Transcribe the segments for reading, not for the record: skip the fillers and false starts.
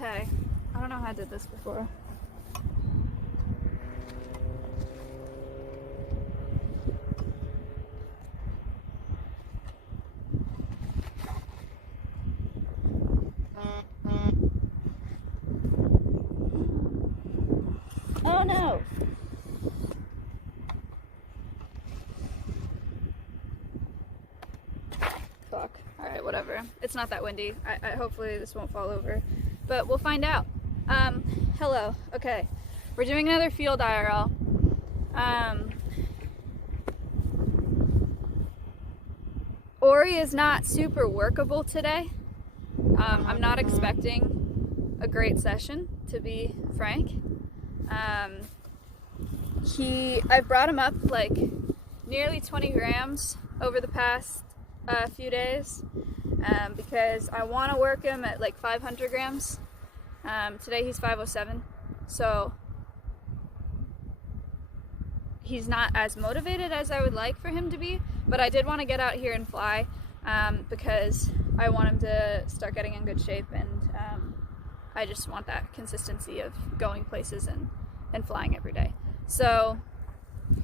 Hey, I don't know how I did this before. Oh no! Fuck. Alright, whatever. It's not that windy. I hopefully this won't fall over. But we'll find out. Hello. Okay. We're doing another field IRL. Ori is not super workable today. I'm not expecting a great session, to be frank. I've brought him up like nearly 20 grams over the past few days because I want to work him at like 500 grams. Today he's 507, so he's not as motivated as I would like for him to be, but I did want to get out here and fly because I want him to start getting in good shape, and I just want that consistency of going places and flying every day. So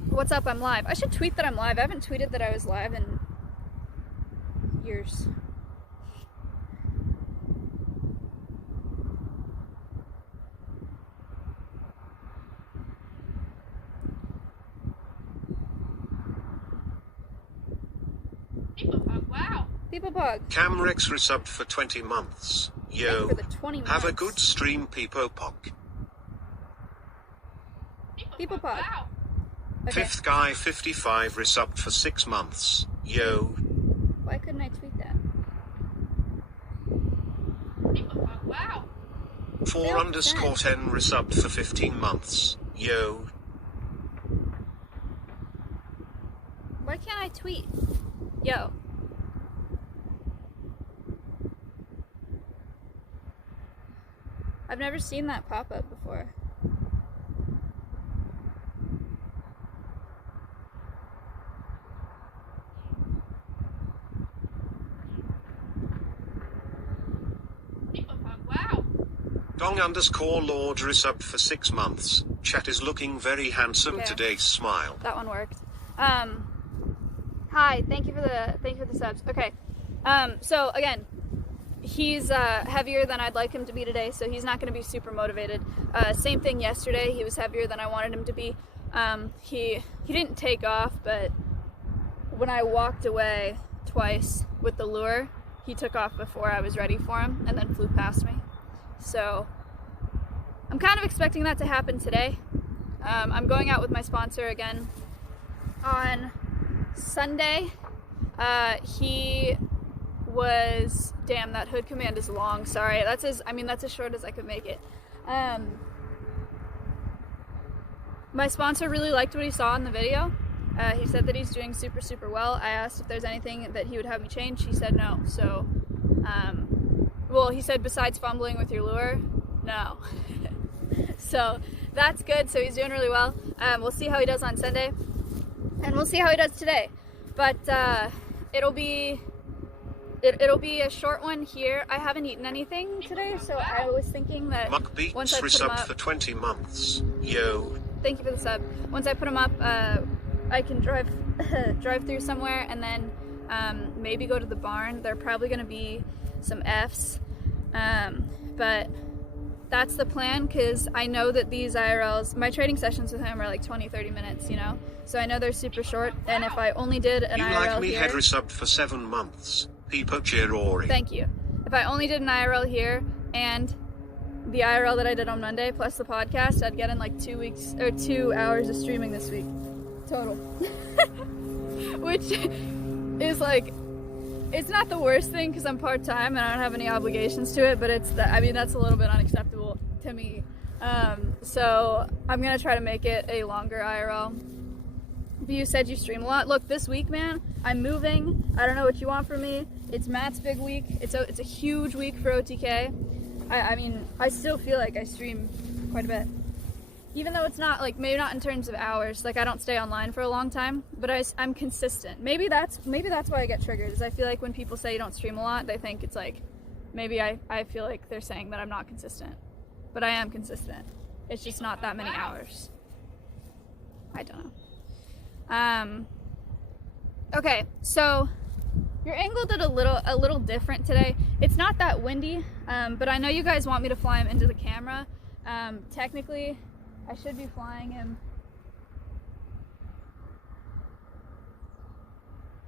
what's up? I'm live. I should tweet that I'm live. I haven't tweeted that I was live in years. Wow. People Pug. Camrex resubbed for 20 months. Yo. For the 20 months. Have a good stream, People Pog. People Pug. Wow. Okay. Fifth Guy 55 resubbed for 6 months. Yo. Why couldn't I tweet that? Wow. 4_10 resubbed for 15 months. Yo. Why can't I tweet? Yo. I've never seen that pop up before. Wow. Dong_Lord resubbed for 6 months. Chat is looking very handsome today. Smile. That one worked. Hi, thank you for the subs. Okay. So again, he's heavier than I'd like him to be today, so he's not going to be super motivated. Same thing yesterday. He was heavier than I wanted him to be. He didn't take off, but when I walked away twice with the lure, he took off before I was ready for him and then flew past me. So I'm kind of expecting that to happen today. I'm going out with my sponsor again on Sunday. He was, damn, that hood command is long. Sorry, that's as short as I could make it. My sponsor really liked what he saw in the video. He said that he's doing super, super well. I asked if there's anything that he would have me change. He said no. So, well, he said besides fumbling with your lure, no. So that's good. So he's doing really well. We'll see how he does on Sunday, and we'll see how he does today. But it'll be a short one here. I haven't eaten anything today, so I was thinking that once I put him up, for 20 months. Yo. Thank you for the sub. Once I put him up, I can drive through somewhere and then maybe go to the barn. There are probably going to be some Fs, but that's the plan, because I know that these IRLs, my training sessions with him are like 20-30 minutes, you know, so I know they're super short, and if I only did an IRL like me here, had resubbed for 7 months. People cheerori. Thank you. If I only did an IRL here and the IRL that I did on Monday plus the podcast, I'd get in like 2 weeks or 2 hours of streaming this week total. Which is like, it's not the worst thing because I'm part-time and I don't have any obligations to it, but that's a little bit unacceptable to me. So I'm gonna try to make it a longer IRL. You said you stream a lot. Look, this week, man, I'm moving. I don't know what you want from me. It's Matt's big week. It's a huge week for OTK. I still feel like I stream quite a bit. Even though it's not, like, maybe not in terms of hours. Like, I don't stay online for a long time, but I'm consistent. Maybe that's why I get triggered, is I feel like when people say you don't stream a lot, they think it's like, maybe I feel like they're saying that I'm not consistent. But I am consistent. It's just not that many hours. I don't know. Okay, so you're angled at a little different today. It's not that windy, but I know you guys want me to fly him into the camera. Technically, I should be flying him.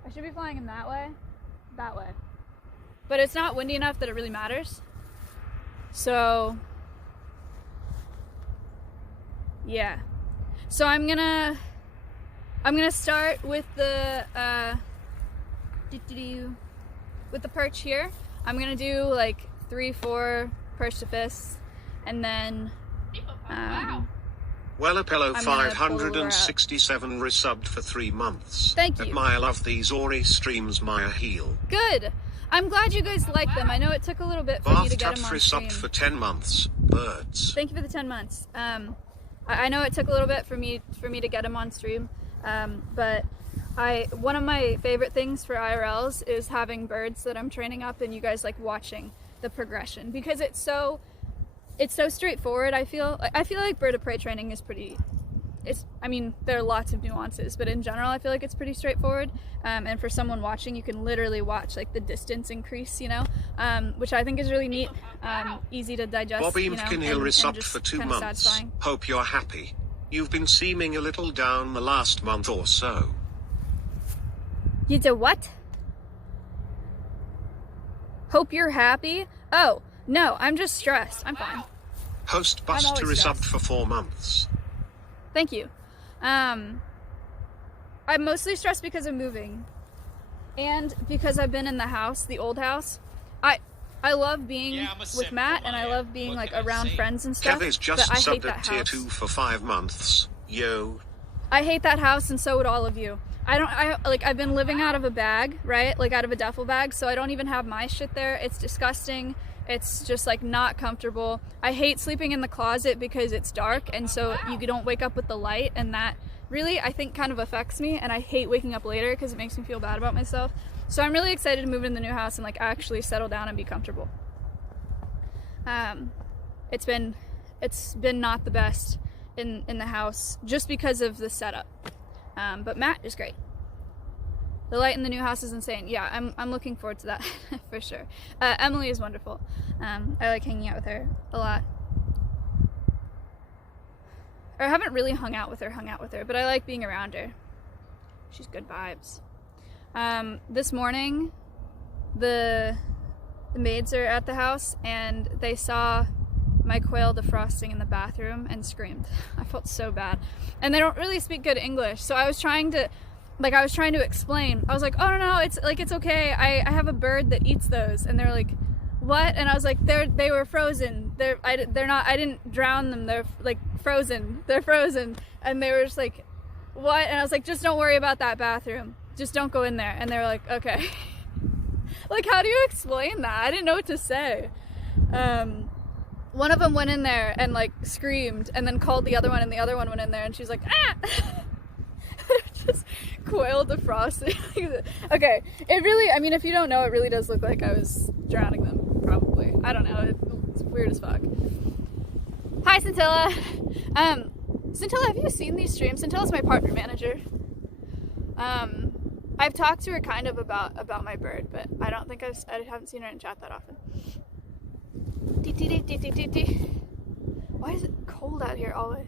I should be flying him that way. But it's not windy enough that it really matters. So, yeah. So I'm gonna start with the with the perch here. I'm gonna do like 3-4 perch to fists, and then Wellapello I'm gonna pull the lure out. 567 resubbed for 3 months. Thank you. Admire love these Ori streams Maya heel. Good. I'm glad you guys like them. I know it took a little bit for me to get them on stream. Resubbed for 10 months. Birds. Thank you for the 10 months. I know it took a little bit for me to get them on stream, but one of my favorite things for IRLs is having birds that I'm training up and you guys like watching the progression, because it's so straightforward. I feel like bird of prey training is I mean, there are lots of nuances, but in general, I feel like it's pretty straightforward. And for someone watching, you can literally watch like the distance increase, which I think is really neat, easy to digest. Bobby Mckinhill resubbed for 2 months. Satisfying. Hope you're happy. You've been seeming a little down the last month or so. You did what? Hope you're happy? Oh, no, I'm just stressed. I'm fine. Host Buster resubbed for 4 months. Thank you. I'm mostly stressed because I'm moving, and because I've been in the house, the old house. I love being with Matt, and I love being like around friends and stuff. Kev is just subbed at tier 2 for 5 months. Yo. I hate that house, and so would all of you. I've been living out of a bag, right? Like out of a duffel bag, so I don't even have my shit there. It's disgusting. It's just like not comfortable. I hate sleeping in the closet because it's dark, and so you don't wake up with the light, and that really, I think, kind of affects me, and I hate waking up later because it makes me feel bad about myself. So I'm really excited to move in the new house and like actually settle down and be comfortable. It's been not the best in the house just because of the setup. But Matt is great. The light in the new house is insane. Yeah, I'm looking forward to that for sure. Emily is wonderful. I like hanging out with her a lot. Or I haven't really hung out with her, but I like being around her. She's good vibes. This morning, the maids are at the house, and they saw my quail defrosting in the bathroom and screamed. I felt so bad. And they don't really speak good English, so I was trying to explain. I was like, oh no, it's okay. I have a bird that eats those. And they're like, what? And I was like, they were frozen. I didn't drown them. They're like frozen. They're frozen. And they were just like, what? And I was like, just don't worry about that bathroom. Just don't go in there. And they were like, okay. Like, how do you explain that? I didn't know what to say. One of them went in there and like screamed and then called the other one, and the other one went in there and she's like, ah! Just quail defrosting. Okay, it really, I mean, if you don't know, it really does look like I was drowning them, probably. I don't know, it's weird as fuck. Hi, Scintilla. Scintilla, have you seen these streams? Scintilla's my partner manager. I've talked to her kind of about my bird, but I don't think I haven't seen her in chat that often. Why is it cold out here always?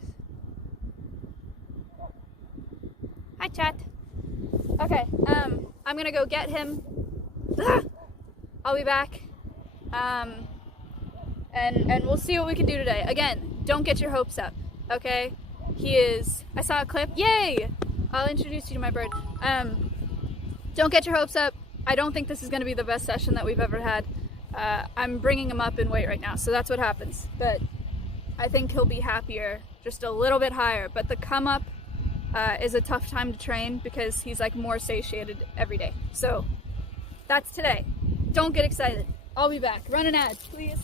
Hi, chat. Okay, I'm gonna go get him. I'll be back. And we'll see what we can do today. Again, don't get your hopes up, okay? I saw a clip. Yay! I'll introduce you to my bird. Don't get your hopes up. I don't think this is gonna be the best session that we've ever had. I'm bringing him up in weight right now, so that's what happens. But I think he'll be happier, just a little bit higher. But the come up is a tough time to train because he's like more satiated every day. So that's today. Don't get excited. I'll be back. Run an ad, please.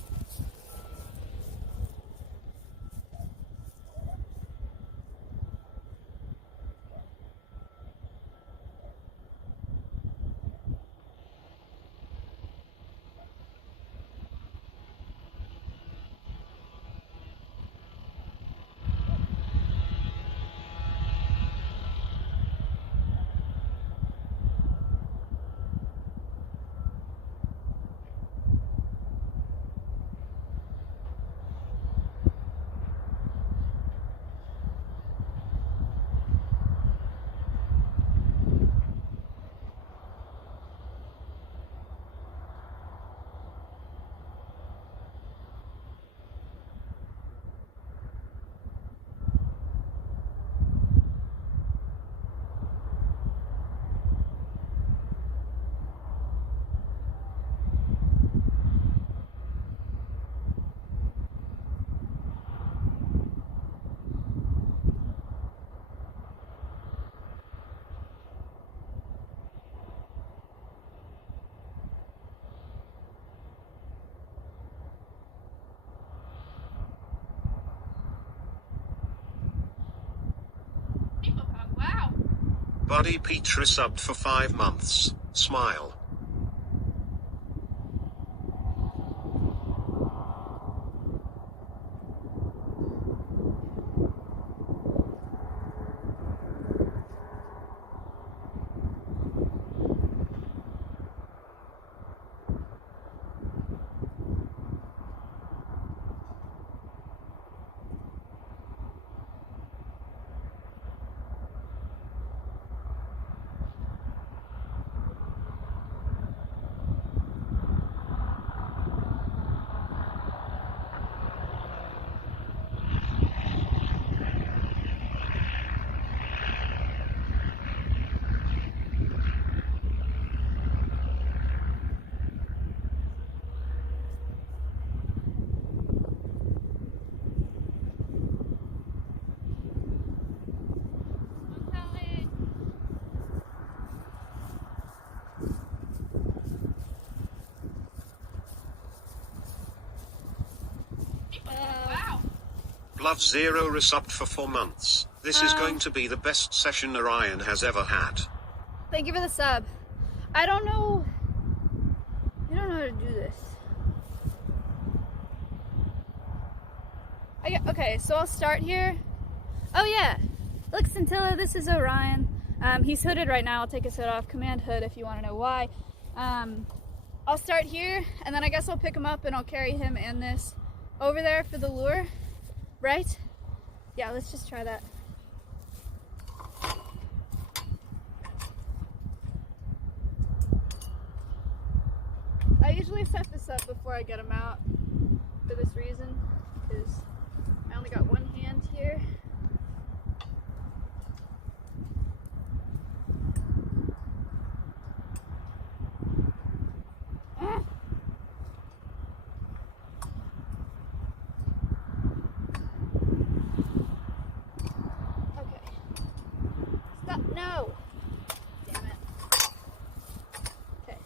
Buddy Petra subbed for 5 months. Smile. Blood Zero resubbed for 4 months. This is going to be the best session Orion has ever had. Thank you for the sub. I don't know. I don't know how to do this. Okay, so I'll start here. Oh yeah, look Scintilla, this is Orion. He's hooded right now. I'll take his hood off. Command hood if you want to know why. I'll start here, and then I guess I'll pick him up and I'll carry him and this over there for the lure. Right? Yeah, let's just try that. I usually set this up before I get him out for this reason, because I only got one hand here. No! Damn it. Okay.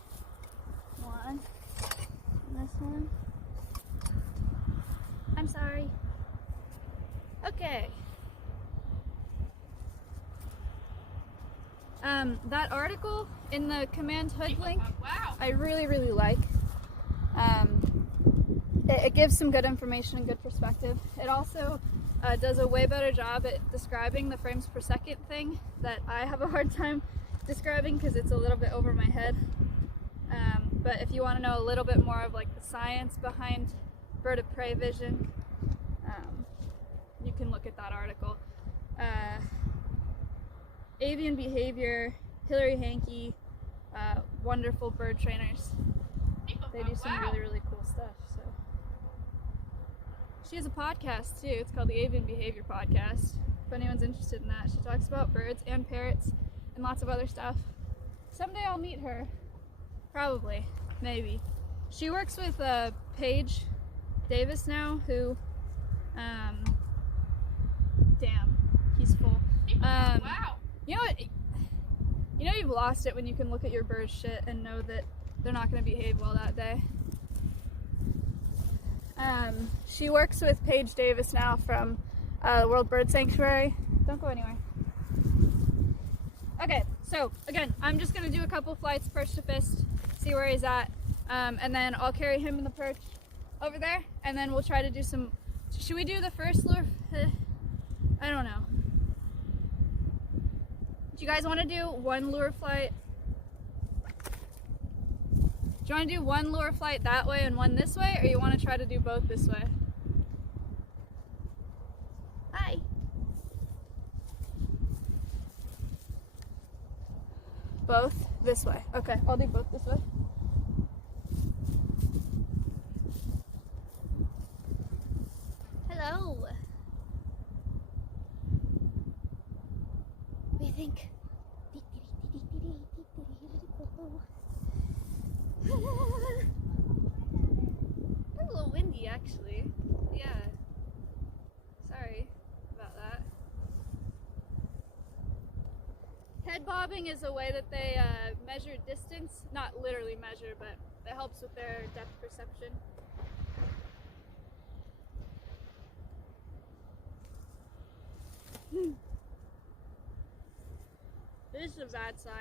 One. And this one. I'm sorry. Okay. That article in the command hood link, I really, really like. It gives some good information and good perspective. It also does a way better job at describing the frames per second thing that I have a hard time describing because it's a little bit over my head. But if you want to know a little bit more of like the science behind bird of prey vision, you can look at that article. Avian Behavior, Hillary Hankey, wonderful bird trainers. They do some really, really cool stuff. So she has a podcast too. It's called the Avian Behavior Podcast. If anyone's interested in that, she talks about birds and parrots and lots of other stuff. Someday I'll meet her. Probably, maybe. She works with Paige Davis now, who, damn, he's full. Wow. You know what? You know you've lost it when you can look at your bird's shit and know that they're not going to behave well that day. She works with Paige Davis now from the World Bird Sanctuary. Don't go anywhere. Okay, so again, I'm just going to do a couple flights perch to fist, see where he's at, and then I'll carry him in the perch over there, and then we'll try to do some... Should we do the first lure? I don't know. Do you guys want to do one lure flight? Do you want to do one lure flight that way and one this way, or you want to try to do both this way? Hi. Both this way. Okay, I'll do both this way. Hello. What do you think? It's a little windy actually. Yeah. Sorry about that. Head bobbing is a way that they measure distance. Not literally measure, but it helps with their depth perception. This is a bad sign.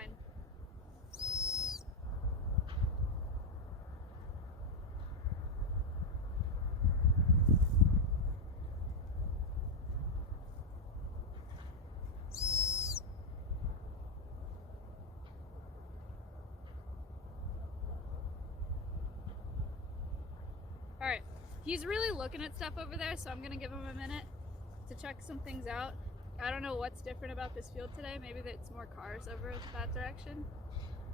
Alright, he's really looking at stuff over there, so I'm gonna give him a minute to check some things out. I don't know what's different about this field today. Maybe that it's more cars over that direction.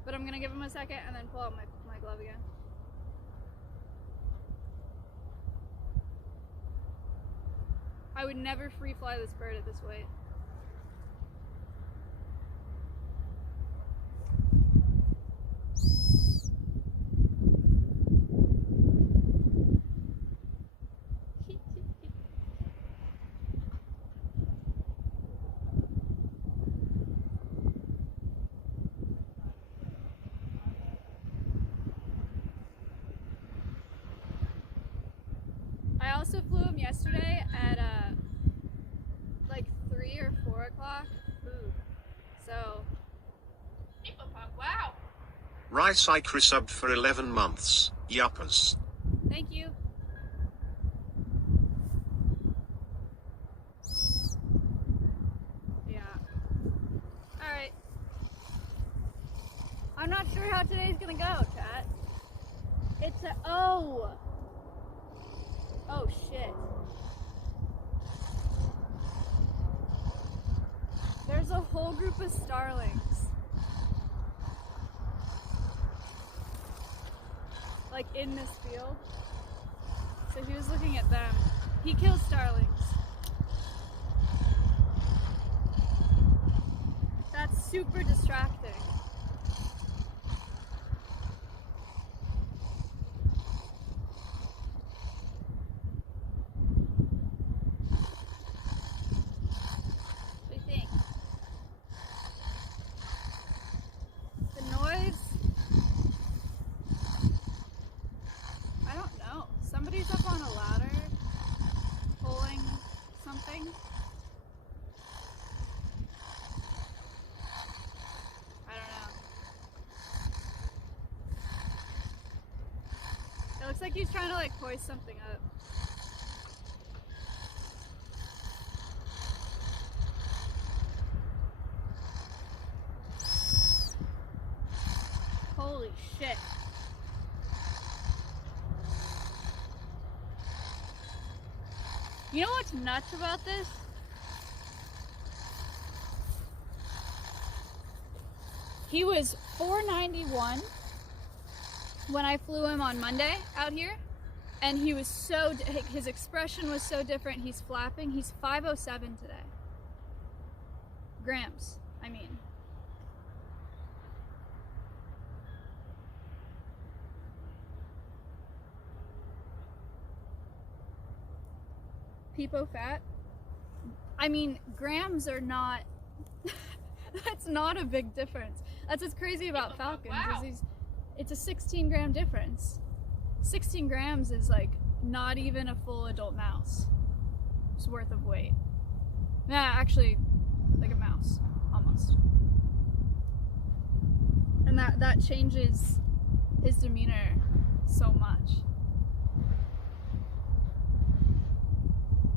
But I'm gonna give him a second and then pull out my glove again. I would never free fly this bird at this weight. I also flew him yesterday at like 3 or 4 o'clock. Ooh. So, wow. Rice I resubbed for 11 months. Yuppers. Thank you. Yeah. Alright. I'm not sure how today's gonna go, chat. It's a. Oh! Oh shit. There's a whole group of starlings. Like in this field. So he was looking at them. He kills starlings. That's super distracting. Looks like he's trying to like hoist something up. Holy shit. You know what's nuts about this? He was 491 when I flew him on Monday out here, and he was his expression was so different. He's flapping. He's 507 today. Grams, I mean. Peepo fat. I mean, grams are not, that's not a big difference. That's what's crazy about falcons. Wow. Is it's a 16 gram difference. 16 grams is like not even a full adult mouse worth of weight. Yeah, actually like a mouse, almost. And that changes his demeanor so much.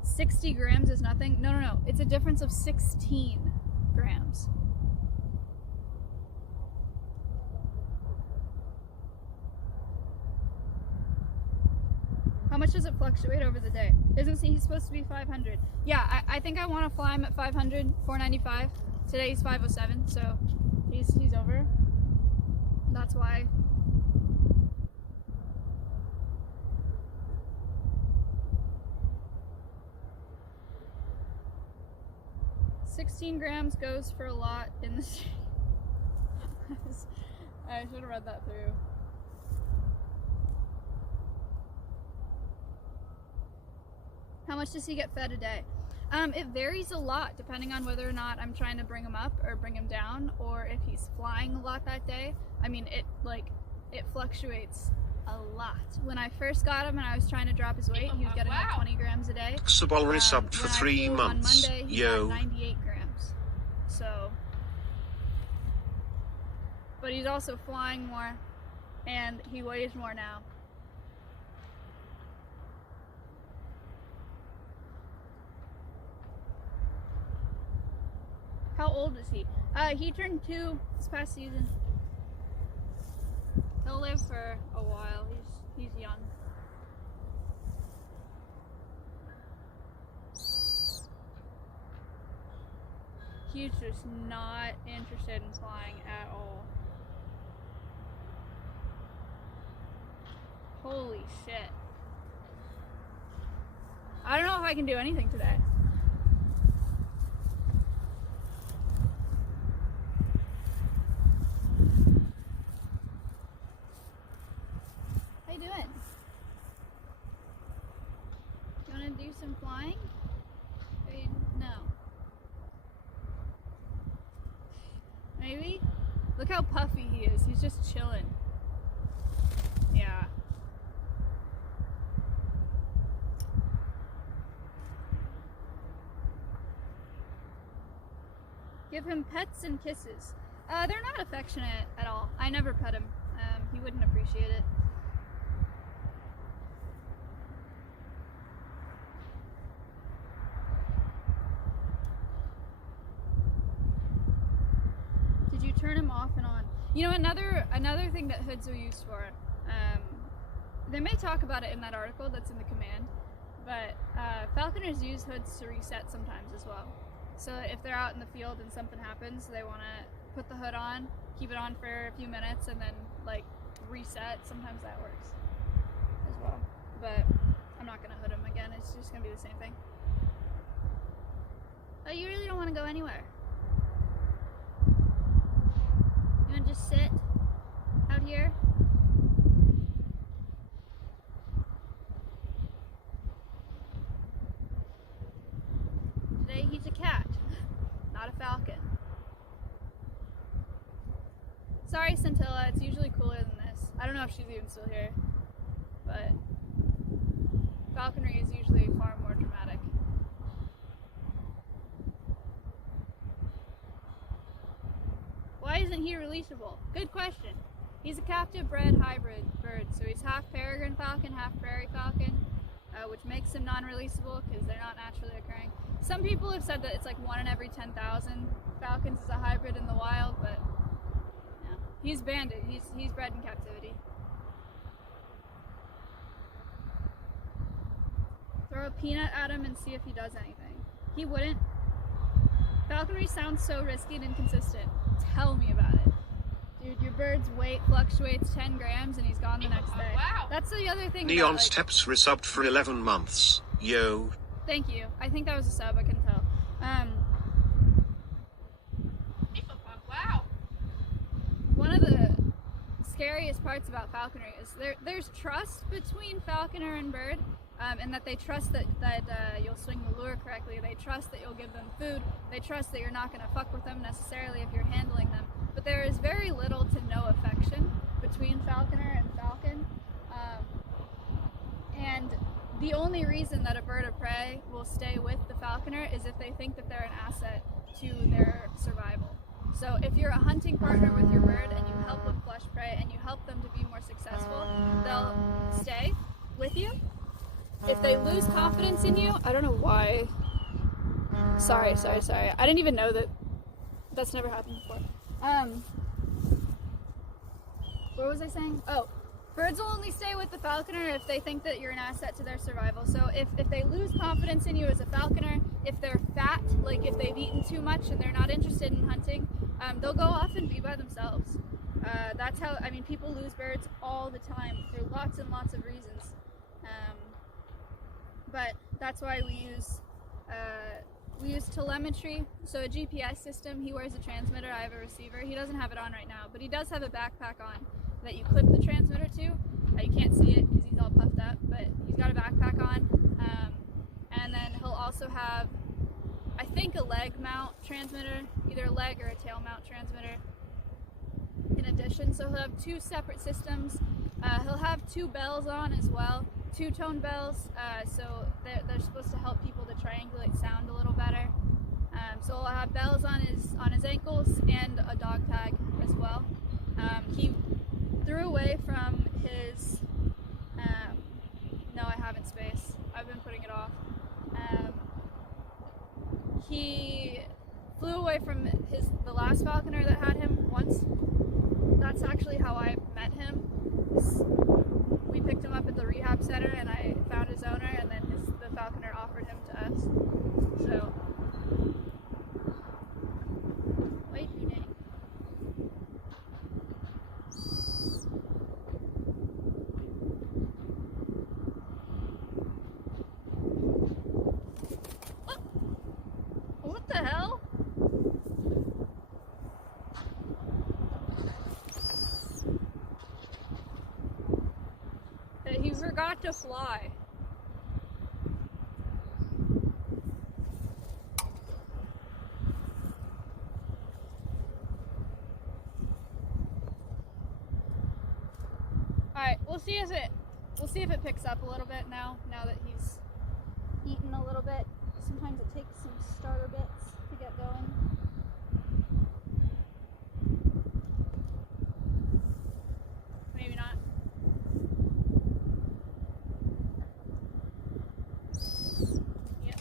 60 grams is nothing. No. It's a difference of 16 grams. How much does it fluctuate over the day? Isn't he's supposed to be 500? Yeah, I think I want to fly him at 500, 495. Today he's 507, so he's over. That's why. $16 grams goes for a lot in the street. I should have read that through. How much does he get fed a day? It varies a lot depending on whether or not I'm trying to bring him up or bring him down, or if he's flying a lot that day. I mean, it fluctuates a lot. When I first got him and I was trying to drop his weight, he was getting like 20 grams a day. Sabol resubbed for 3 months. On Monday, he got 98 grams. So but he's also flying more, and he weighs more now. How old is he? He turned 2 this past season. He'll live for a while. He's young. He's just not interested in flying at all. Holy shit. I don't know if I can do anything today. How you doing? You want to do some flying? No. Maybe? Look how puffy he is. He's just chilling. Yeah. Give him pets and kisses. They're not affectionate at all. I never pet him. He wouldn't appreciate it. Did you turn him off and on? You know, another thing that hoods are used for, they may talk about it in that article that's in the command, but falconers use hoods to reset sometimes as well. So if they're out in the field and something happens, they want to put the hood on, keep it on for a few minutes, and then like reset. Sometimes that works as well. But I'm not going to hood him again. It's just going to be the same thing. Oh, you really don't want to go anywhere? You want to just sit out here? Today he's a cat, not a falcon. Sorry, Scintilla, it's usually cooler than this. I don't know if she's even still here, but falconry is usually far more dramatic. Why isn't he releasable? Good question. He's a captive bred hybrid bird, so he's half peregrine falcon, half prairie falcon, which makes him non-releasable because they're not naturally occurring. Some people have said that it's like 1 in every 10,000 falcons is a hybrid in the wild, but yeah, he's banded. He's bred in captivity. Throw a peanut at him and see if he does anything. He wouldn't. Falconry sounds so risky and inconsistent. Tell me about it. Dude, your bird's weight fluctuates 10 grams and he's gone the next day. Wow. That's the other thing. Neon about, Steps resubbed for 11 months. Yo. Thank you. I think that was a sub, I couldn't tell. Wow. One of the scariest parts about falconry is there's trust between falconer and bird, and that they trust that you'll swing the lure correctly. They trust that you'll give them food. They trust that you're not going to fuck with them necessarily if you're handling them. But there is very little to no affection between falconer and falcon. And the only reason that a bird of prey will stay with the falconer is if they think that they're an asset to their survival. So if you're a hunting partner with your bird and you help with flush prey and you help them to be more successful, they'll stay with you. If they lose confidence in you, I don't know why. Sorry. I didn't even know that's never happened before. What was I saying? Oh. Birds will only stay with the falconer if they think that you're an asset to their survival. So if they lose confidence in you as a falconer, if they're fat, like if they've eaten too much and they're not interested in hunting, they'll go off and be by themselves. That's how, I mean, people lose birds all the time for lots and lots of reasons. But that's why we use telemetry, so a GPS system. He wears a transmitter, I have a receiver. He doesn't have it on right now, but he does have a backpack on that you clip the transmitter to. You can't see it because he's all puffed up, but he's got a backpack on. And then he'll also have, I think, a leg mount transmitter, either a leg or a tail mount transmitter in addition. So he'll have 2 separate systems. He'll have 2 bells on as well, 2-tone bells, so they're supposed to help people to triangulate sound a little better. So he'll have bells on his ankles and a dog tag as well. He threw away from his, no, I haven't, space. I've been putting it off. He flew away from the last falconer that had him once. That's actually how I met him. We picked him up at the rehab center and I found his owner, and then the falconer offered him to us. So, wait a minute. What the hell? He forgot to fly. Alright, we'll see if it picks up a little bit now that he's eaten a little bit. Sometimes it takes some starter bits to get going. Maybe not. Yep.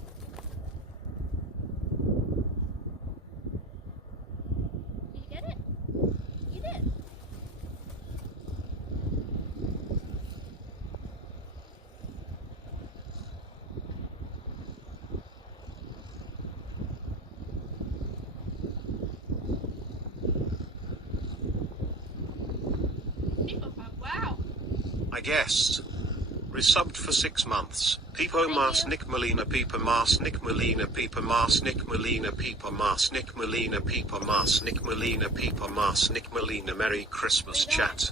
Did you get it? You did. Wow. I guessed. Resubbed for 6 months. Peepo Mas Nick Molina Peepa Mas Nick Molina Peepa Mas Nick Molina Peepa Mas Nick Molina Peepa Mas Nick Molina Peepa Mas Nick Molina. Merry Christmas, chat.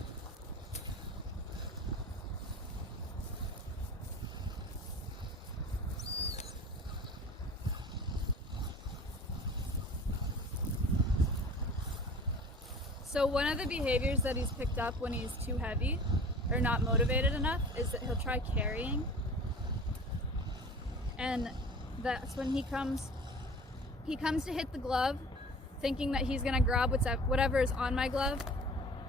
So one of the behaviors that he's picked up when he's too heavy or not motivated enough is that he'll try carrying. And that's when he comes to hit the glove thinking that he's gonna grab whatever is on my glove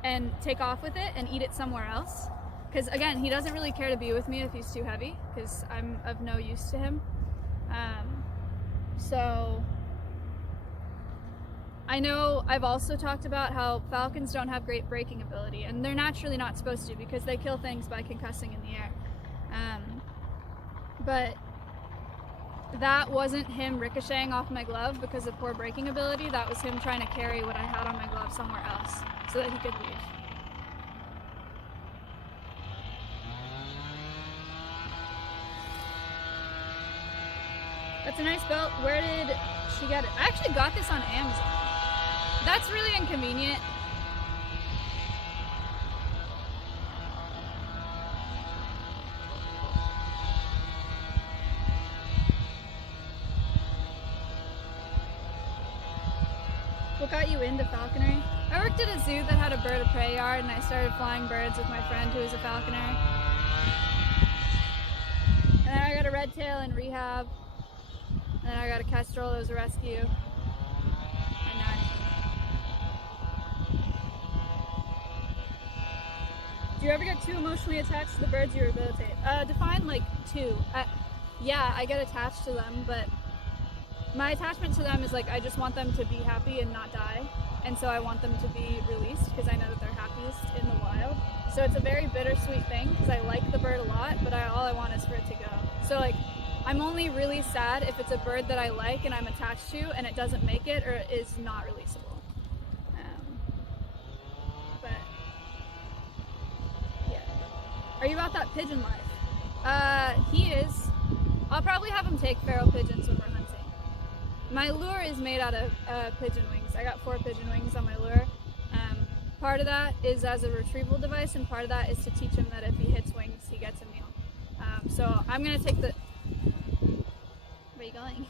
and take off with it and eat it somewhere else. Because again, he doesn't really care to be with me if he's too heavy, because I'm of no use to him. So I know I've also talked about how falcons don't have great braking ability, and they're naturally not supposed to because they kill things by concussing in the air. But that wasn't him ricocheting off my glove because of poor braking ability. That was him trying to carry what I had on my glove somewhere else so that he could leave. That's a nice belt. Where did she get it? I actually got this on Amazon. That's really inconvenient. What got you into falconry? I worked at a zoo that had a bird of prey yard, and I started flying birds with my friend who was a falconer. And then I got a red tail in rehab. And then I got a kestrel that was a rescue. And now do you ever get too emotionally attached to the birds you rehabilitate? Define like two. Yeah, I get attached to them, but my attachment to them is like I just want them to be happy and not die. And so I want them to be released because I know that they're happiest in the wild. So it's a very bittersweet thing because I like the bird a lot, but all I want is for it to go. So like, I'm only really sad if it's a bird that I like and I'm attached to and it doesn't make it or is not releasable. But yeah. Are you about that pigeon life? He is. I'll probably have him take feral pigeons when we're hunting. My lure is made out of pigeon wings. I got 4 pigeon wings on my lure. Part of that is as a retrieval device, and part of that is to teach him that if he hits wings, he gets a meal. So I'm gonna take the. Where are you going?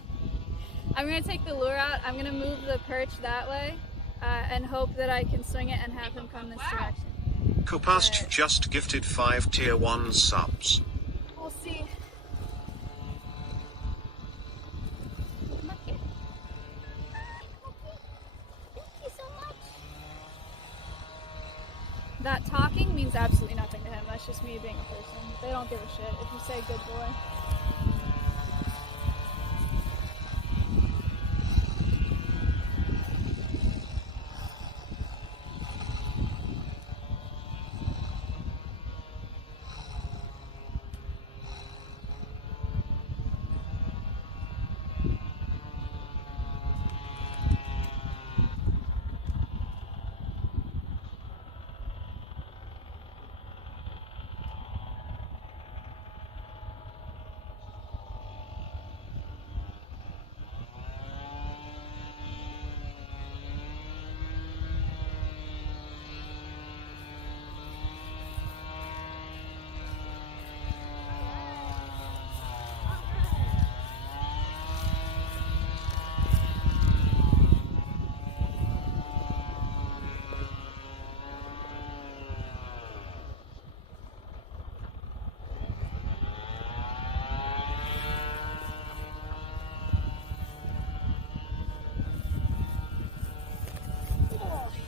I'm gonna take the lure out. I'm gonna move the perch that way, and hope that I can swing it and have him come this direction. Kopast just gifted 5 tier 1 subs. We'll see. Thank you so much. That's just me being a person. They don't give a shit if you say good boy.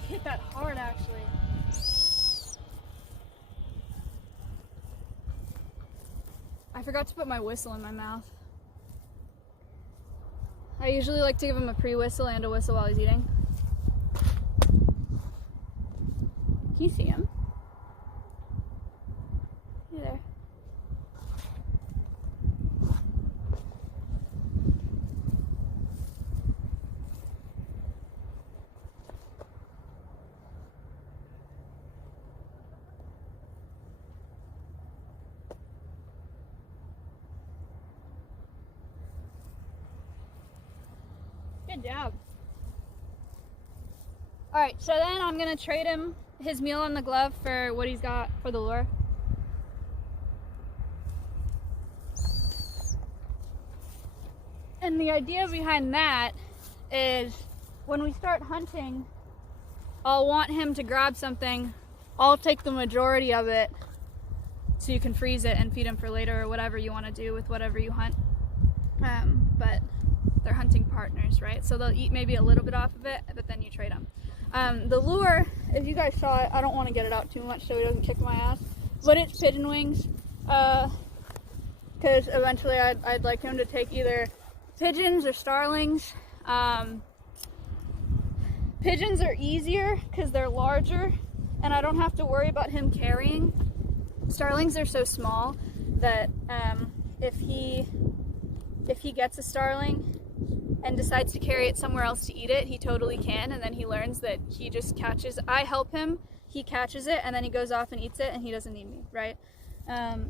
Hit that hard actually. I forgot to put my whistle in my mouth. I usually like to give him a pre-whistle and a whistle while he's eating. Can you see him? Hey there. Good job. Alright, so then I'm going to trade him his meal on the glove for what he's got for the lure. And the idea behind that is when we start hunting, I'll want him to grab something. I'll take the majority of it so you can freeze it and feed him for later or whatever you want to do with whatever you hunt. But they're hunting partners, right? So they'll eat maybe a little bit off of it, but then you trade them. The lure, if you guys saw it, I don't want to get it out too much so he doesn't kick my ass, but it's pigeon wings, because eventually I'd like him to take either pigeons or starlings. Pigeons are easier because they're larger and I don't have to worry about him carrying. Starlings are so small that if he gets a starling and decides to carry it somewhere else to eat it, he totally can, and then he learns that he just catches, I help him, he catches it, and then he goes off and eats it, and he doesn't need me, right?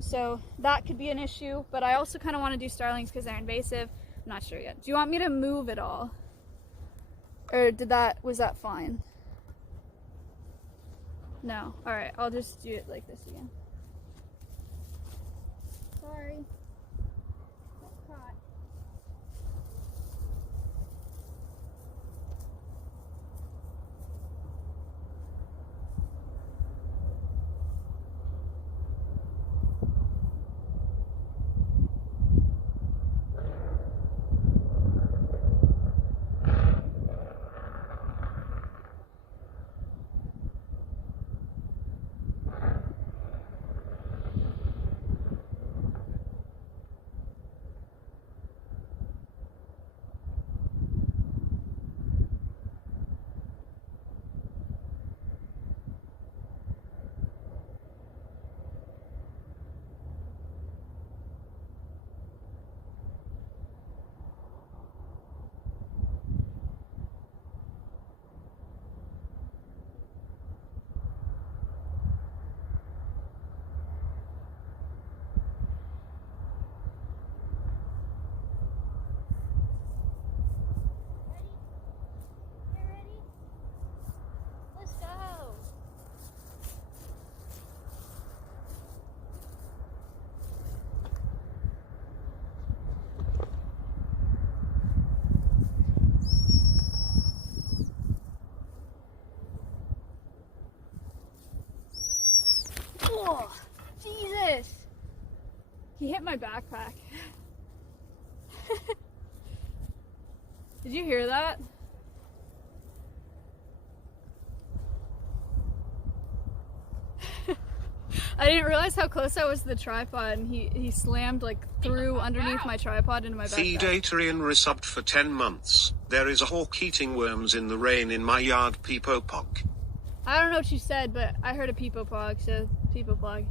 So that could be an issue, but I also kind of want to do starlings because they're invasive. I'm not sure yet. Do you want me to move at all? Or was that fine? No? Alright, I'll just do it like this again. Sorry. Got caught. Oh, Jesus! He hit my backpack. Did you hear that? I didn't realize how close I was to the tripod, and he slammed like through underneath my tripod into my backpack. Thedaterian resubbed for 10 months. There is a hawk eating worms in the rain in my yard, peepo pog. I don't know what you said, but I heard a peepo pog, so peepo pog.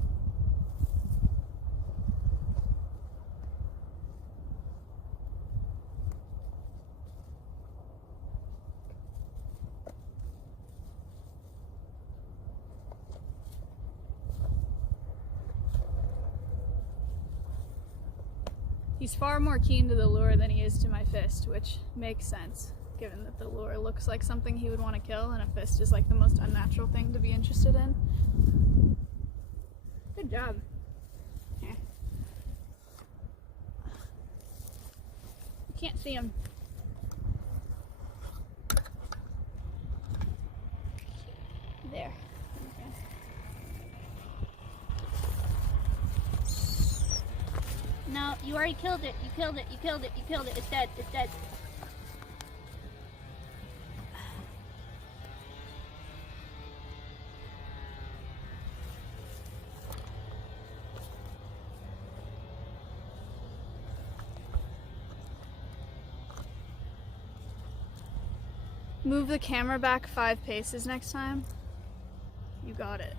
He's far more keen to the lure than he is to my fist, which makes sense, given that the lure looks like something he would want to kill, and a fist is like the most unnatural thing to be interested in. Good job. Here. You can't see him. There. Okay. No, you already killed it. You killed it. You killed it. You killed it. It's dead. It's dead. Move the camera back 5 paces next time. You got it.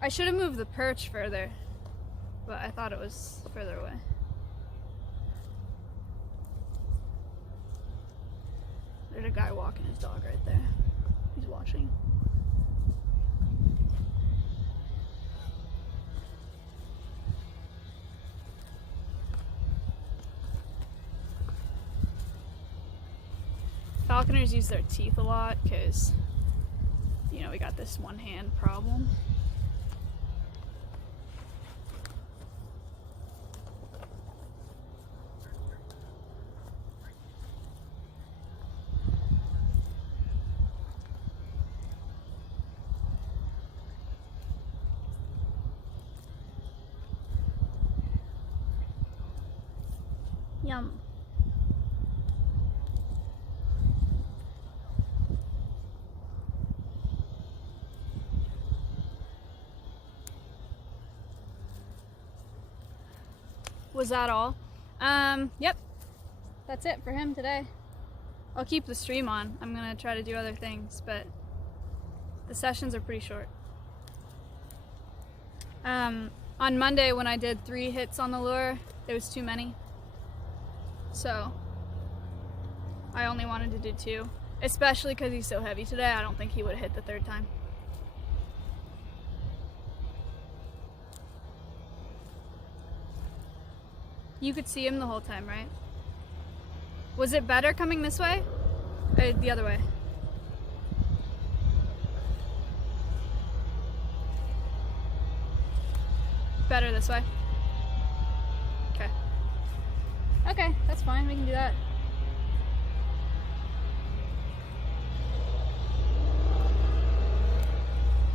I should have moved the perch further, but I thought it was further away. There's a guy walking his dog right there. He's watching. Falconers use their teeth a lot because, you know, we got this one hand problem. Yum. Was that all? Yep. That's it for him today. I'll keep the stream on. I'm gonna try to do other things, but the sessions are pretty short. On Monday when I did 3 hits on the lure, it was too many. So I only wanted to do 2, especially because he's so heavy today. I don't think he would have hit the 3rd time. You could see him the whole time, right? Was it better coming this way or the other way? Better this way? Okay. Okay, that's fine. We can do that.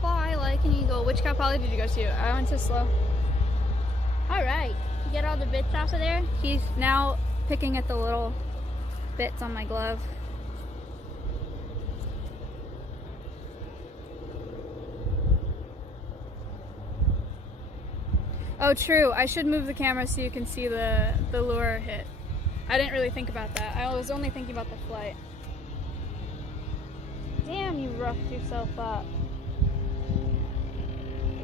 Fly like an eagle. Which Cal Poly did you go to? I went to Slow. Alright. You get all the bits off of there? He's now picking at the little bits on my glove. Oh, true. I should move the camera so you can see the lure hit. I didn't really think about that. I was only thinking about the flight. Damn, you roughed yourself up.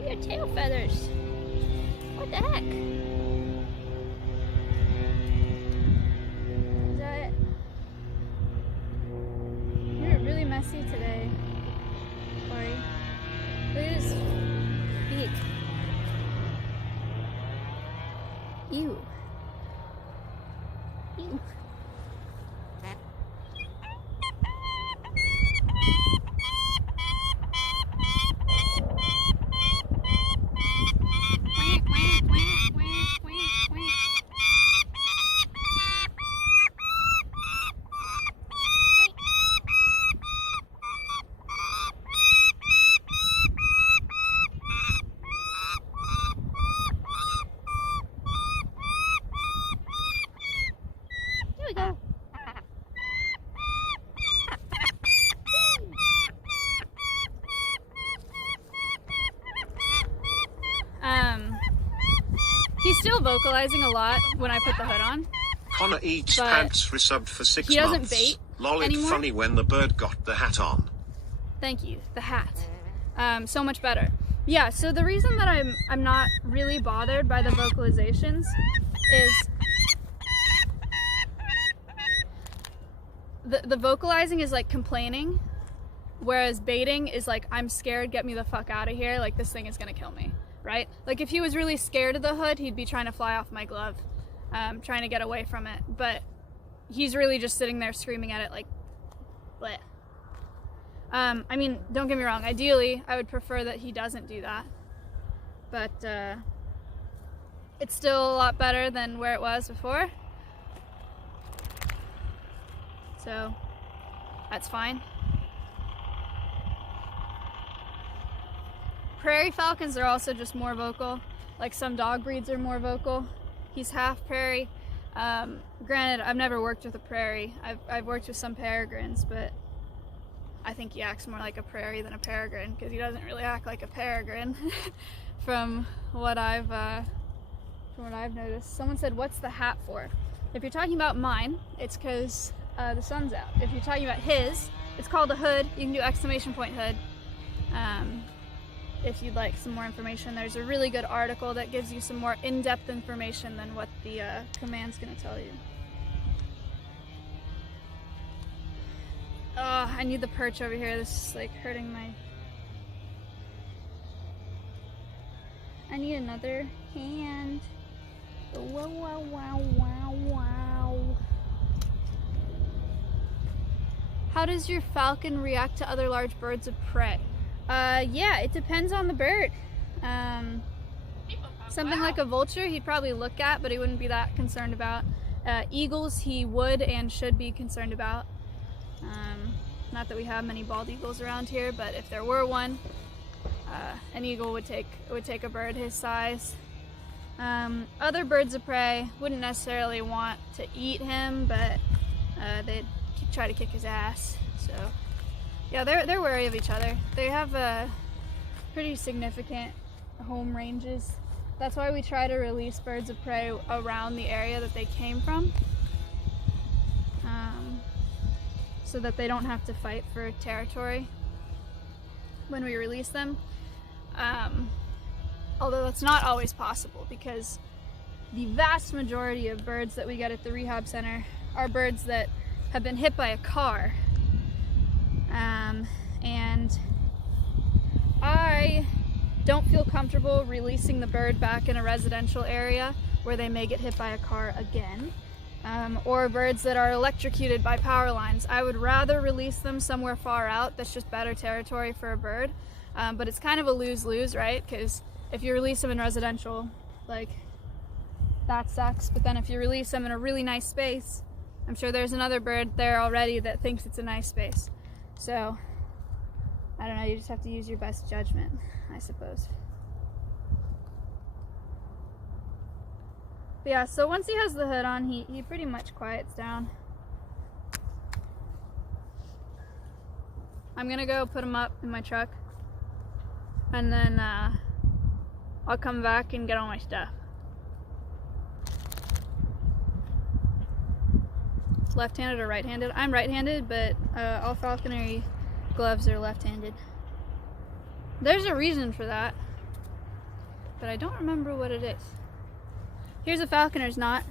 Your tail feathers. What the heck? Is that it? You're really messy today, Corey. Look at his beak. Ew. Ew. still vocalizing a lot when I put the hood on. Connor eats But pants resubbed for 6 he doesn't months. bait Lol, it anymore. funny when the bird got the hat on. Thank you, the hat. So much better. Yeah, so the reason that I'm not really bothered by the vocalizations is the vocalizing is like complaining, whereas baiting is like, I'm scared, get me the fuck out of here, like this thing is gonna kill me, right? Like if he was really scared of the hood, he'd be trying to fly off my glove, trying to get away from it, but he's really just sitting there screaming at it like, bleh. I mean, don't get me wrong, ideally I would prefer that he doesn't do that, but it's still a lot better than where it was before, so that's fine. Prairie falcons are also just more vocal, like some dog breeds are more vocal. He's half prairie. Granted, I've never worked with a prairie. I've worked with some peregrines, but I think he acts more like a prairie than a peregrine, because he doesn't really act like a peregrine from what I've noticed. Someone said, what's the hat for? If you're talking about mine, it's because the sun's out. If you're talking about his, it's called a hood. You can do exclamation point hood. If you'd like some more information, there's a really good article that gives you some more in-depth information than what the command's gonna tell you. Oh, I need the perch over here. This is like hurting my... I need another hand. Wow, wow, wow, wow, wow. How does your falcon react to other large birds of prey? Yeah, it depends on the bird. Something like a vulture he'd probably look at, but he wouldn't be that concerned about. Eagles he would and should be concerned about. Not that we have many bald eagles around here, but if there were one, an eagle would take a bird his size. Other birds of prey wouldn't necessarily want to eat him, but they'd try to kick his ass. So yeah, they're wary of each other. They have pretty significant home ranges. That's why we try to release birds of prey around the area that they came from, so that they don't have to fight for territory when we release them. Although that's not always possible, because the vast majority of birds that we get at the rehab center are birds that have been hit by a car. And I don't feel comfortable releasing the bird back in a residential area where they may get hit by a car again, or birds that are electrocuted by power lines. I would rather release them somewhere far out that's just better territory for a bird, but it's kind of a lose-lose, right? Because if you release them in residential, like, that sucks, but then if you release them in a really nice space, I'm sure there's another bird there already that thinks it's a nice space. So, I don't know, you just have to use your best judgment, I suppose. But yeah, so once he has the hood on, he pretty much quiets down. I'm gonna go put him up in my truck, and then I'll come back and get all my stuff. Left-handed or right-handed? I'm right-handed, but all falconry gloves are left-handed. There's a reason for that, but I don't remember what it is. Here's a falconer's knot.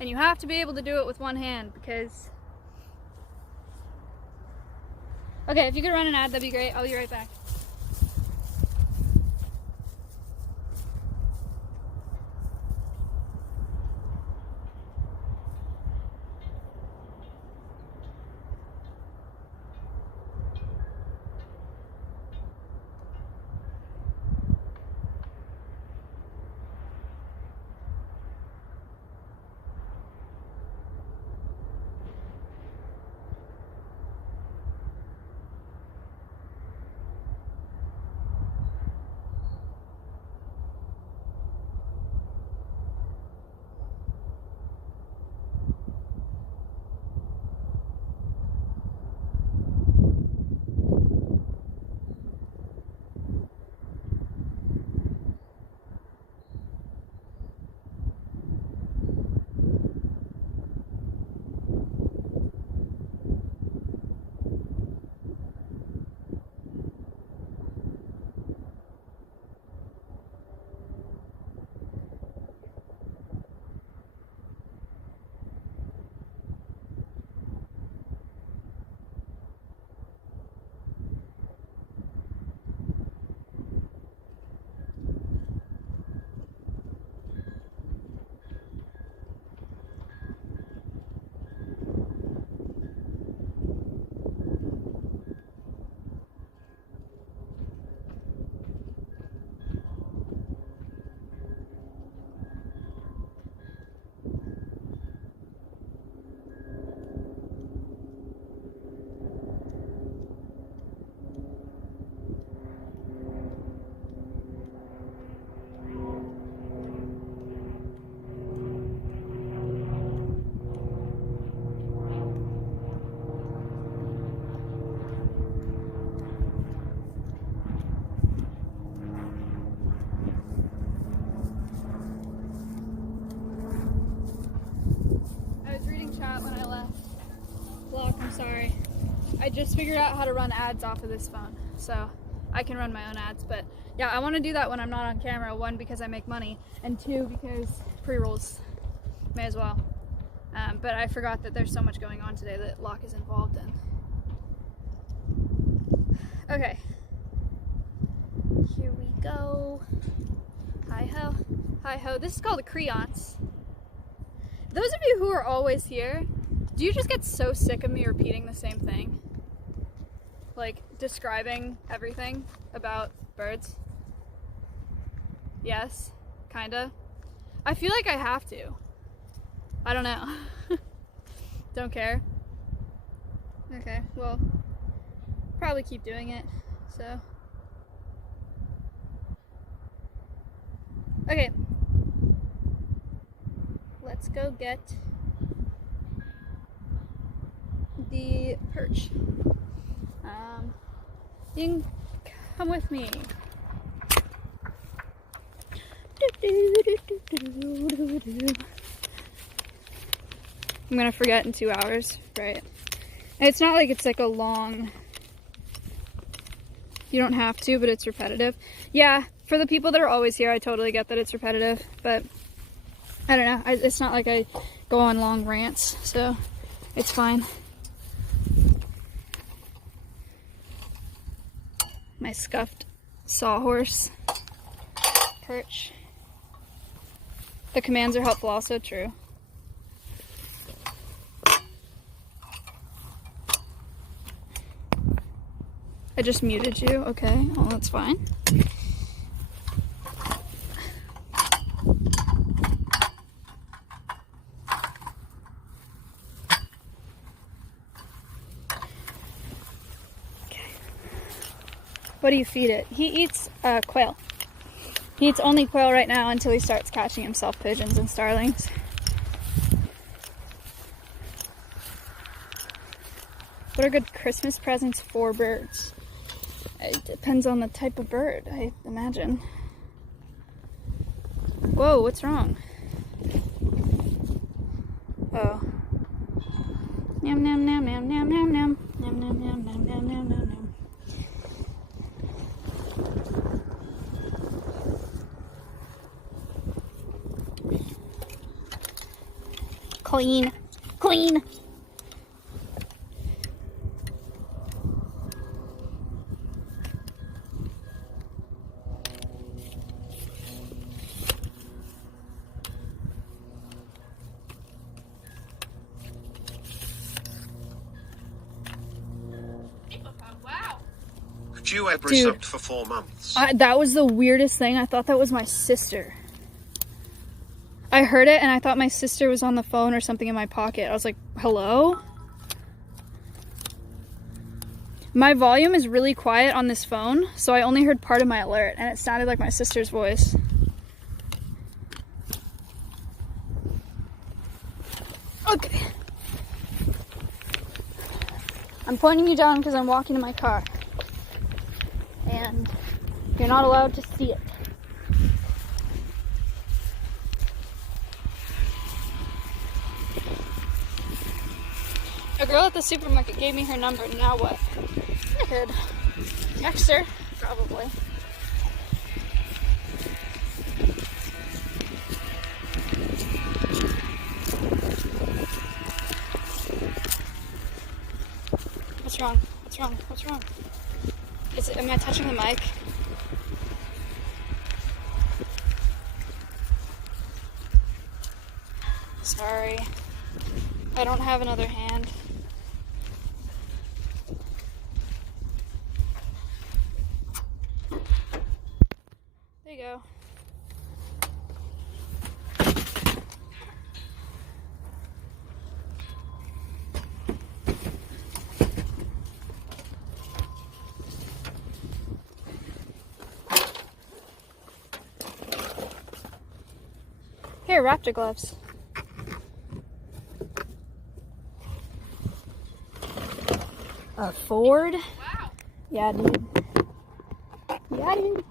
And you have to be able to do it with one hand, because... Okay, if you could run an ad, that'd be great. I'll be right back. just figured out how to run ads off of this phone, so I can run my own ads. But yeah, I want to do that when I'm not on camera. One, because I make money, and two, because pre-rolls, may as well. But I forgot that there's so much going on today that Locke is involved in. Okay, here we go. Hi ho, hi ho. This is called a creance. Those of you who are always here, do you just get so sick of me repeating the same thing? Like, describing everything about birds? Yes, kinda. I feel like I have to. I don't know. Don't care. Okay, well, probably keep doing it, so. Okay. Let's go get the perch. You can come with me. I'm gonna forget in 2 hours, right? And it's not like it's like a long, you don't have to, but it's repetitive. Yeah, for the people that are always here, I totally get that it's repetitive, but I don't know, it's not like I go on long rants, so it's fine. My scuffed sawhorse perch. The commands are helpful, also true. I just muted you, okay, well that's fine. What do you feed it? He eats quail. He eats only quail right now until he starts catching himself pigeons and starlings. What are good Christmas presents for birds? It depends on the type of bird, I imagine. Whoa, what's wrong? Oh. Nom nom nom nom nom nom nom nom nom nom nom nom nom nom nom. Clean, clean. Wow. Could you ever subbed for 4 months? That was the weirdest thing. I thought that was my sister. I heard it and I thought my sister was on the phone or something in my pocket. I was like, hello? My volume is really quiet on this phone, so I only heard part of my alert and it sounded like my sister's voice. Okay. I'm pointing you down because I'm walking to my car. And you're not allowed to see it. A girl at the supermarket gave me her number, now what? I could text her, probably. What's wrong? What's wrong? What's wrong? Am I touching the mic? Sorry. I don't have another hand. There you go. Here, raptor gloves. A Ford? Wow. Yeah, dude. Yeah, dude.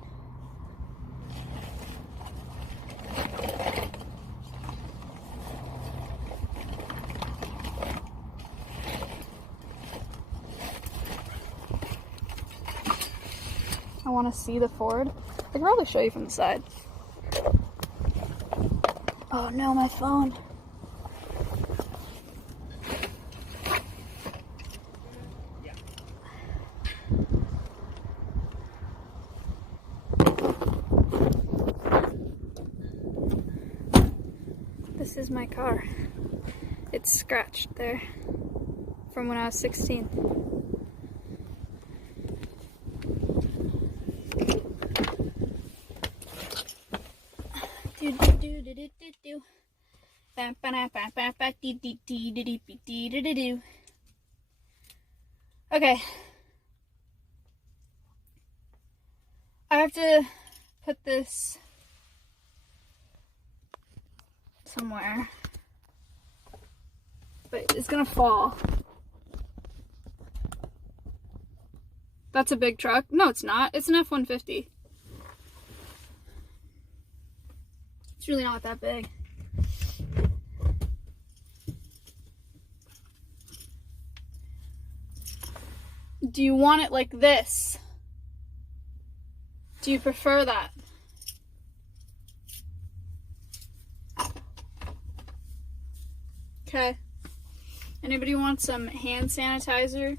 I want to see the Ford. I can probably show you from the side. Oh no, my phone. This is my car. It's scratched there from when I was 16. Okay. I have to put this somewhere, but it's gonna fall. That's a big truck. No, it's not. It's an F-150. It's really not that big. Do you want it like this? Do you prefer that? Okay. Anybody want some hand sanitizer?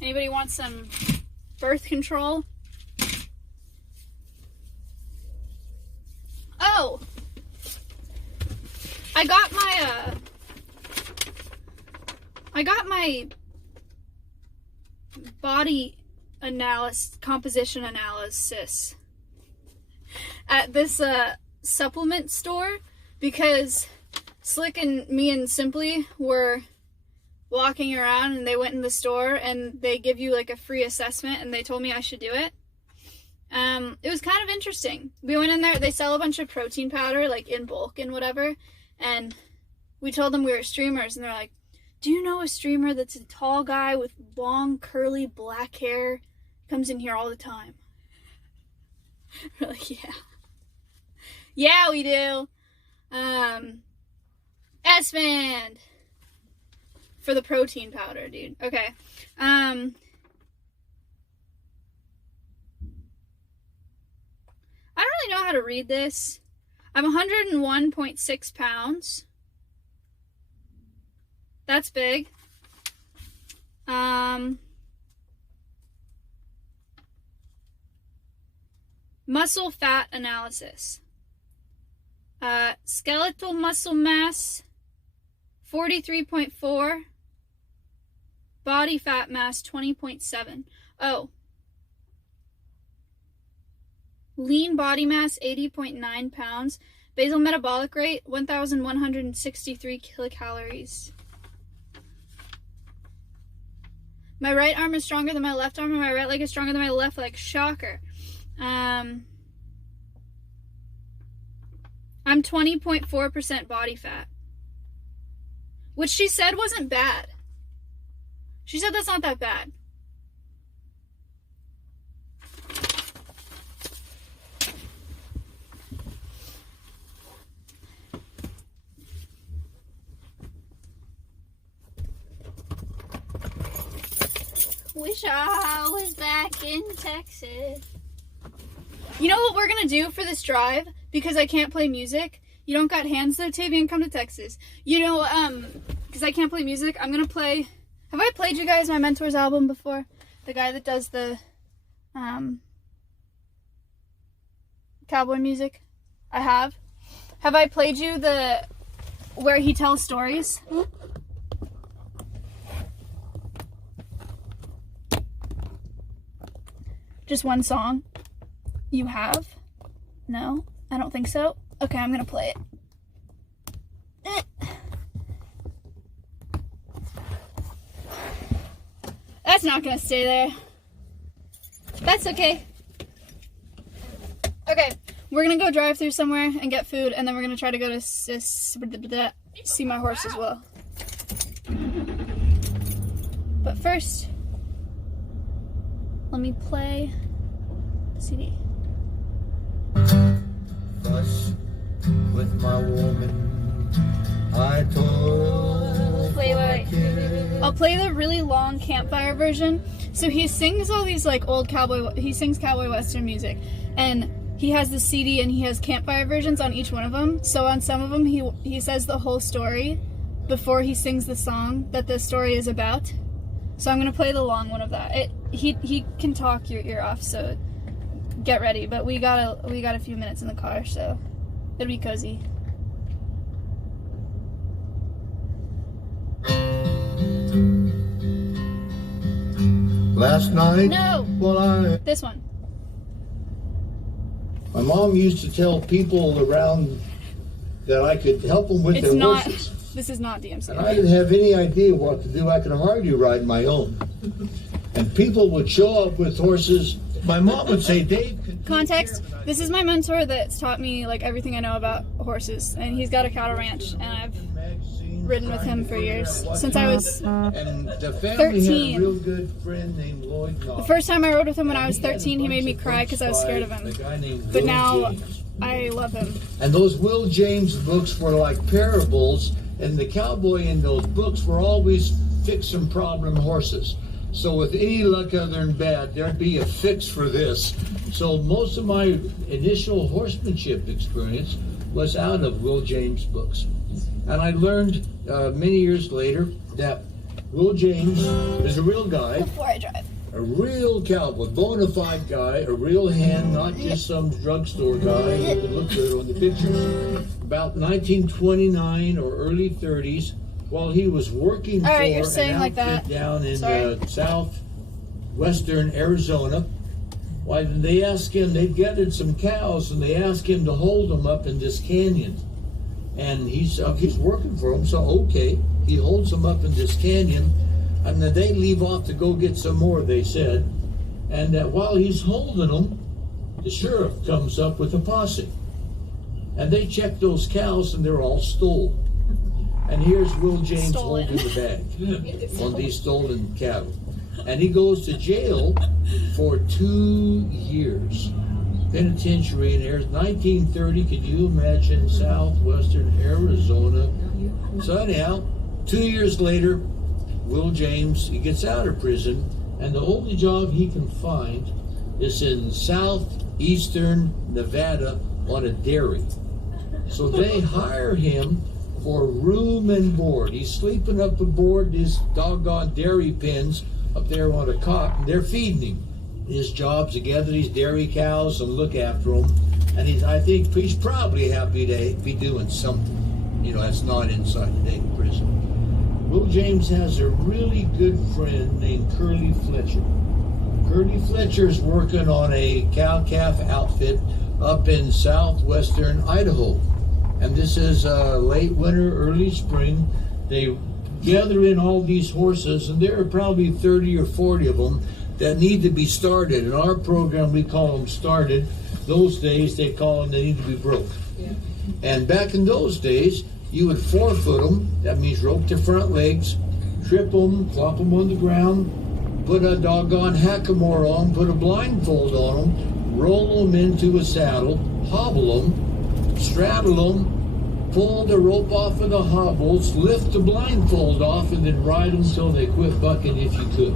Anybody want some birth control? Oh! I got my body composition analysis at this supplement store because Slick and me and Simply were walking around and they went in the store and they give you like a free assessment and they told me I should do it. It was kind of interesting. We went in there, they sell a bunch of protein powder like in bulk and whatever, and we told them we were streamers and they're like, do you know a streamer that's a tall guy with long curly black hair? Comes in here all the time. We're like, yeah. Yeah, we do. S-Band for the protein powder, dude. Okay. I don't really know how to read this. I'm 101.6 pounds. That's big. Muscle fat analysis. Skeletal muscle mass 43.4. Body fat mass 20.7. Oh. Lean body mass 80.9 pounds. Basal metabolic rate 1,163 kilocalories. My right arm is stronger than my left arm, and my right leg is stronger than my left leg. Shocker. I'm 20.4% body fat. Which she said wasn't bad. She said that's not that bad. Wish I was back in Texas. You know what we're gonna do for this drive? Because I can't play music. You don't got hands though, Tavian, come to Texas. You know, because I can't play music, I'm gonna play... Have I played you guys my Mentor's album before? The guy that does the, cowboy music? I have. Have I played you the... where he tells stories? Just one song? You have? No? I don't think so. Okay, I'm gonna play it. That's not gonna stay there. That's okay. Okay, we're gonna go drive through somewhere and get food, and then we're gonna try to go to see my horse as well. But first, let me play the CD. hush with my woman. I told Wait. I'll play the really long campfire version. So he sings all these like old he sings cowboy western music, and he has the CD and he has campfire versions on each one of them. So on some of them he says the whole story before he sings the song that the story is about. So I'm gonna play the long one of that. He can talk your ear off, so get ready. But we got a few minutes in the car, so it'll be cozy. Last night, No. This one. My mom used to tell people around that I could help them with their horses. This is not DMC. And I didn't have any idea what to do. I could hardly ride my own. And people would show up with horses. My mom would say, Dave, context, this is my mentor that's taught me like everything I know about horses, and he's got a cattle ranch, and I've ridden with him for years, since I was and the family 13. had a real good friend named Lloyd Knox. The first time I rode with him when I was 13, he made me cry because I was scared of him. But now I love him. And those Will James books were like parables, and the cowboy in those books were always fixing problem horses. So with any luck other than bad, there'd be a fix for this. So most of my initial horsemanship experience was out of Will James books. And I learned many years later that Will James is a real guy. Before I drive. A real cowboy, bona fide guy, a real hand, not just some drugstore guy who would look good on the pictures. About 1929 or early 30s, while he was working for you're saying an like outfit that. down in southwestern Arizona, why they asked him, they'd gathered some cows and they asked him to hold them up in this canyon. And he's working for them, so okay, he holds them up in this canyon, and then they leave off to go get some more, they said. And while he's holding them, the sheriff comes up with a posse. And they check those cows, and they're all stolen. And here's Will James holding the bag on these stolen cattle. And he goes to jail for 2 years. Penitentiary in 1930, can you imagine southwestern Arizona? So anyhow, 2 years later, Will James, he gets out of prison, and the only job he can find is in southeastern Nevada on a dairy. So they hire him for room and board. He's sleeping up aboard these doggone dairy pens up there on a cot, and they're feeding him. His job's to gather these dairy cows and look after them. And I think he's probably happy to be doing something, that's not inside the Dayton prison. Will James has a really good friend named Curly Fletcher. Curly Fletcher's working on a cow-calf outfit up in southwestern Idaho. And this is late winter, early spring. They gather in all these horses, and there are probably 30 or 40 of them that need to be started. In our program, we call them started. Those days, they call them they need to be broke. Yeah. And back in those days, you would forefoot them. That means rope their front legs, trip them, flop them on the ground, put a doggone hackamore on, put a blindfold on them, roll them into a saddle, hobble them, straddle them, pull the rope off of the hobbles, lift the blindfold off, and then ride them until they quit bucking if you could.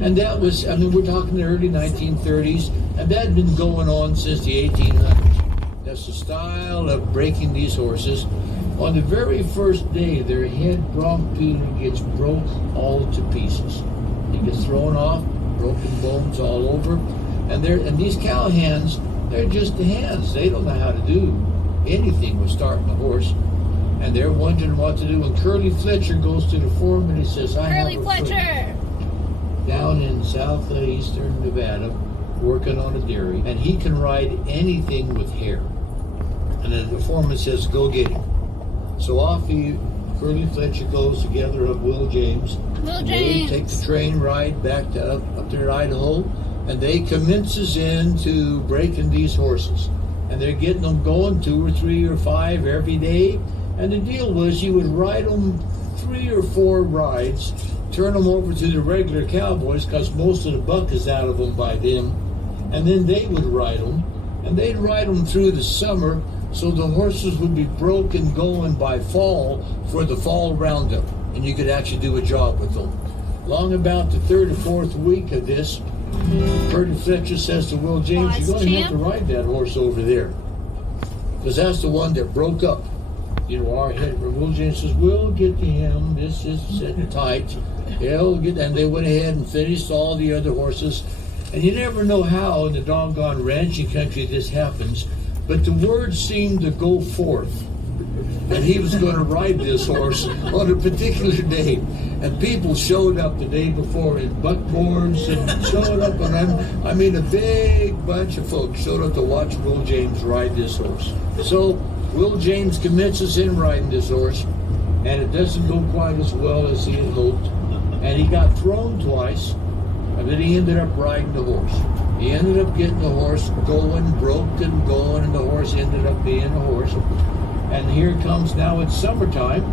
And that was, we're talking the early 1930s, and that had been going on since the 1800s. That's the style of breaking these horses. On the very first day, their head bronc Peter gets broke all to pieces. He gets thrown off, broken bones all over. And these cow hands, they're just the hands. They don't know how to do anything with starting a horse. And they're wondering what to do. And Curly Fletcher goes to the foreman and he says, Curly Fletcher! Down in southeastern Nevada, working on a dairy, and he can ride anything with hair. And then the foreman says, go get him. So off Curly Fletcher goes together with Will James. They take the train ride back to up there at Idaho, and they commences into breaking these horses. And they're getting them going 2 or 3 or 5 every day. And the deal was you would ride them 3 or 4 rides, turn them over to the regular cowboys because most of the buck is out of them by then, and then they would ride them, and they'd ride them through the summer so the horses would be broken going by fall for the fall roundup, and you could actually do a job with them. Long about the third or fourth week of this, Curtis Fletcher says to Will James, "You're going to have to ride that horse over there, because that's the one that broke up." You know, our head, Will James says, "We'll get to him. This is sitting tight. He'll get," and they went ahead and finished all the other horses. And you never know how in the doggone ranching country this happens, but the word seemed to go forth that he was going to ride this horse on a particular day. And people showed up the day before in buckboards and showed up, and I mean a big bunch of folks showed up to watch Will James ride this horse. So Will James commences in riding this horse, and it doesn't go quite as well as he had hoped. And he got thrown twice, and then he ended up riding the horse. He ended up getting the horse going, broken, going, and the horse ended up being a horse. And here it comes now, it's summertime,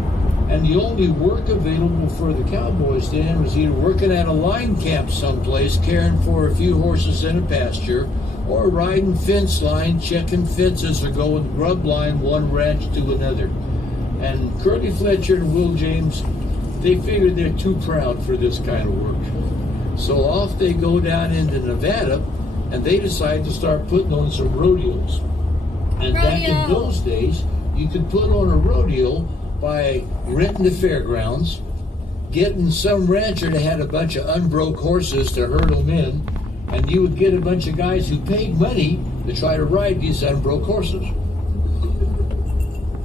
and the only work available for the cowboys then was either working at a line camp someplace, caring for a few horses in a pasture, or riding fence line, checking fences, or going grub line one ranch to another. And Curly Fletcher and Will James, they figured they're too proud for this kind of work. So off they go down into Nevada, and they decide to start putting on some rodeos. And back in those days, you could put on a rodeo by renting the fairgrounds, getting some rancher that had a bunch of unbroke horses to herd them in, and you would get a bunch of guys who paid money to try to ride these unbroke horses.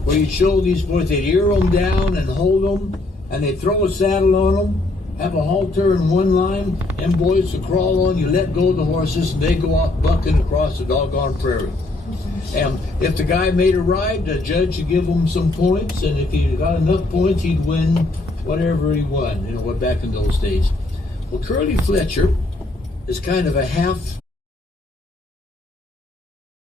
Where you'd show these boys, they'd ear them down and hold them, and they'd throw a saddle on them, have a halter in one line, and boys would crawl on, you let go of the horses, and they go off bucking across the doggone prairie. And if the guy made a ride, the judge would give him some points, and if he got enough points, he'd win whatever he won, you know, back in those days. Well, Curly Fletcher is kind of a half